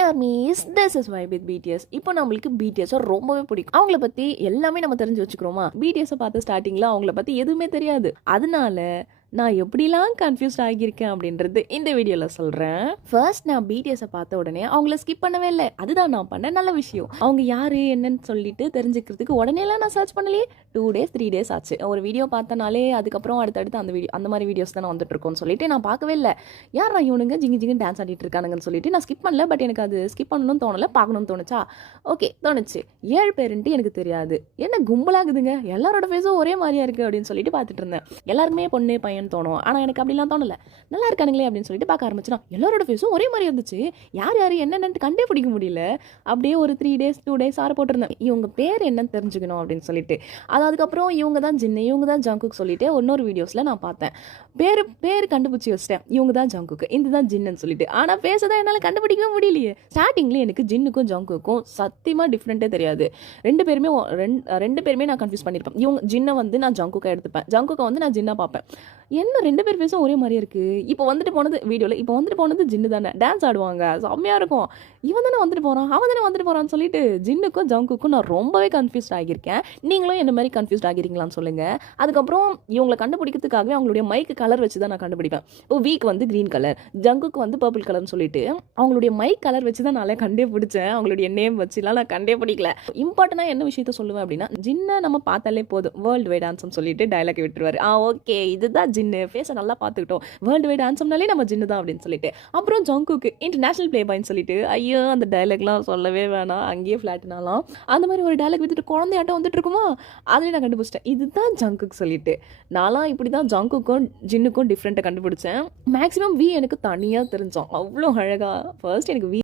ஏர்மீஸ் this is why with BTS. இப்போ நம்மளுக்கு BDS ரொம்பவே பிடிக்கும். அவங்கள பத்தி எல்லாமே நம்ம தெரிஞ்சு வச்சுக்கிறோமா? பிடிஎஸ் பார்த்து ஸ்டார்டிங்ல அவங்கள பத்தி எதுவுமே தெரியாது. அதனால நான் எப்படிலாம் கன்ஃபியூஸ்ட் ஆகியிருக்கேன் அப்படின்றது இந்த வீடியோவில் சொல்கிறேன். ஃபர்ஸ்ட் நான் பிடிஎஸை பார்த்த உடனே அவங்கள ஸ்கிப் பண்ணவே இல்லை. அதுதான் நான் பண்ண நல்ல விஷயம். அவங்க யார் என்னன்னு சொல்லிட்டு தெரிஞ்சுக்கிறதுக்கு உடனேலாம் நான் சர்ச் பண்ணலையே. 2 days 3 days ஆச்சு. ஒரு வீடியோ பார்த்தனாலே அதுக்கப்புறம் அடுத்தடுத்து அந்த மாதிரி வீடியோஸ் தான் வந்துட்டு இருக்கோன்னு சொல்லிட்டு நான் பார்க்கவே இல்லை. யாரா இவனுங்க ஜிங்கு ஜிங்கு டான்ஸ் ஆடிட்டு இருக்கானுங்கன்னு சொல்லிட்டு நான் ஸ்கிப் பண்ணல. பட் எனக்கு அது ஸ்கிப் பண்ணணும்னு தோணலை, பார்க்கணும்னு தோணுச்சா? ஓகே தோணுச்சு. 7 பேருன்ட்டு எனக்கு தெரியாது. என்ன கும்பலாகுதுங்க, எல்லாரோட ஃபேஸும் ஒரே மாதிரியா இருக்குது அப்படின்னு சொல்லிட்டு பார்த்துட்டு இருந்தேன். எல்லாருமே பொண்ணு பையன் தோணும். ஆனால் எனக்கு அப்படிலாம் தோணலை. நல்லா இருக்கானுங்களே அப்படின்னு சொல்லிட்டு பார்க்க ஆரம்பிச்சுனா எல்லாரோட ஃபேஸும் ஒரே மாதிரி இருந்துச்சு. யார் யார் என்னென்னு கண்டே பிடிக்க முடியல. அப்படியே ஒரு 3 days 2 days ஆற போட்டிருந்தேன். இவங்க பேர் என்னன்னு தெரிஞ்சுக்கணும் அப்படின்னு சொல்லிட்டு. அதுக்கப்புறம் இவங்க தான் ஜின்னு, இவங்க தான் ஜங்குக் சொல்லிட்டு இன்னொரு வீடியோஸில் நான் பார்த்தேன். பேர் கண்டுபிடிச்சி வச்சிட்டேன். இவங்க தான் ஜங்குக், இந்த தான் ஜின்னு சொல்லிட்டு. ஆனால் பேச தான் என்னால் கண்டுபிடிக்கவே முடியலையே. ஸ்டார்டிங்லேயே எனக்கு ஜின்னுக்கும் ஜங்குக்கும் சத்தியமாக டிஃப்ரெண்ட்டே தெரியாது. ரெண்டு பேருமே நான் கன்ஃபியூஸ் பண்ணியிருப்பேன். இவங்க ஜின்னை வந்து நான் ஜங்குக்கை எடுத்துப்பேன், ஜங்குக்கை வந்து நான் ஜின்னா பார்ப்பேன். என்ன 2 பேர் ஃபேஸும் ஒரே மாதிரியே இருக்குது. இப்போ வந்துட்டு போனது ஜின்னு தானே, டான்ஸ் ஆடுவாங்க, செம்மையாக இருக்கும். இவன் தானே வந்துட்டு போகிறான், அவன் தானே வந்துட்டு போகிறான்னு சொல்லிட்டு ஜின்னுக்கும் ஜங்குக்கும் நான் ரொம்பவே கன்ஃபியூஸ்ட் ஆகியிருக்கேன். நீங்களும் என்ன மாதிரி கன்ஃபியூஸ்ட் ஆகிருக்கீங்களான்னு சொல்லுங்கள். அதுக்கப்புறம் இவங்களை கண்டுபிடிக்கிறதுக்காகவே அவங்களுடைய மைக்கு கலர் வச்சு தான் நான் கண்டுபிடிப்பேன். இப்போ வீக் வந்து க்ரீன் கலர், ஜங்குக்கு வந்து பர்பிள் கலர்னு சொல்லிட்டு அவங்களுடைய மைக் கலர் வச்சு தான் நான் கண்டே பிடிச்சேன். அவங்களுடைய நேம் வச்சுலாம் நான் கண்டே பிடிக்கல. இம்பார்ட்டண்டாக என்ன விஷயத்த சொல்லுவேன் அப்படின்னா, ஜின்னை நம்ம பார்த்தாலே போதும், வேர்ல்டு வைட் ஆன்சம் சொல்லிட்டு டைலாக் விட்டுருவாரு. ஓகே இதுதான் ஜின்னு, ஃபேஸை நல்லா பார்த்துக்கிட்டோம், வேர்ல்டு வைட் ஆன்சம்னாலே நம்ம ஜின்னு தான் அப்படின்னு சொல்லிட்டு. அப்புறம் ஜங்குக்கு இன்டர்நேஷனல் ப்ளே பாய்ன்னு சொல்லிட்டு, ஐயோ அந்த டைலாக்லாம் சொல்லவே வேணாம், அங்கேயே ஃப்ளாட்னாலாம் அந்த மாதிரி ஒரு டைலாக் விட்டுட்டு குழந்தையாட்டம் வந்துட்டு இருக்குமா, அதிலே நான் கண்டுபிடிச்சிட்டேன் இதுதான் ஜங்குக்கு சொல்லிட்டு. நான்லாம் இப்படி தான் ஜங்குக்கும் ஜின்னுக்கும் டிஃப்ரெண்ட்டை கண்டுபிடிச்சேன். மேக்ஸிமம் வி எனக்கு தனியாக தெரிஞ்சோம், அவ்வளோ அழகாக. ஃபர்ஸ்ட் எனக்கு வி